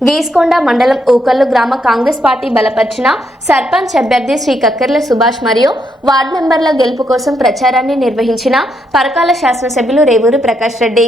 గీస్కొండ మండలం ఊకల్లు గ్రామ కాంగ్రెస్ పార్టీ బలపరిచిన సర్పంచ్ అభ్యర్థి శ్రీ కక్కెర్ల సుభాష్ మరియు వార్డు మెంబర్ల గెలుపు కోసం ప్రచారాన్ని నిర్వహించిన పరకాల శాసనసభ్యులు రేవూరి ప్రకాష్ రెడ్డి.